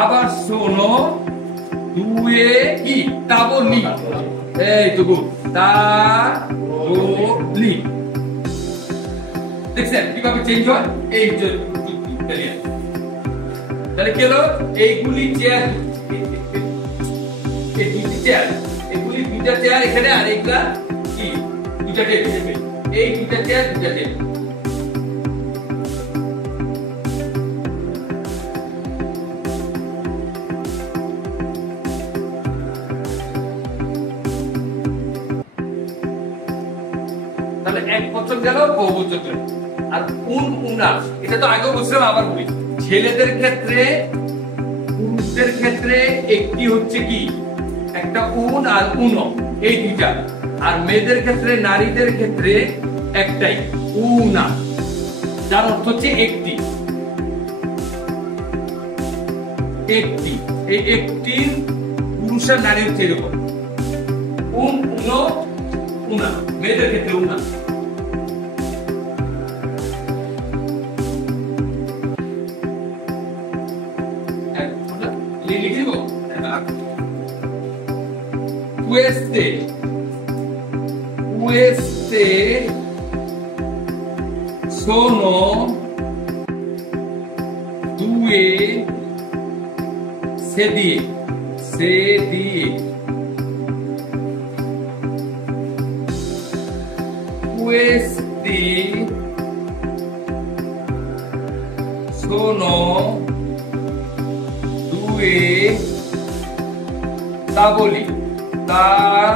আবার শোনো দুয়ে কি তাবলি, এই তো গুড, তাবলি। দেখছেন কিভাবে চেঞ্জ হয়? এই যে তাহলে কি হলো? এইগুলি চেয়ার, এই দুটি চেয়ার, এগুলি দুটা চেয়ার এখানে, আর এইগুলা কি দুটা টেবিল, এই দুটা চেয়ার দুটা টেবিল। তাহলে এক বছর গেল, বহু বছর গেল। আর উনা এটা তো আগেও বলছিলাম, আবার বলি, ছেলেদের ক্ষেত্রে পুরুষদের ক্ষেত্রে একটি হচ্ছে কি একটা উন আর উনো, এই দুইটা। আর মেয়েদের ক্ষেত্রে নারীদের ক্ষেত্রে একটাই উনা, যার অর্থ হচ্ছে একটি। একটি, এই একটি পুরুষ আর নারী হচ্ছে এরকম উন উনো উনা, মেয়েদের ক্ষেত্রে উনা। লিখে দেবো queste sono due sedie questi sono due tavoli, tavoli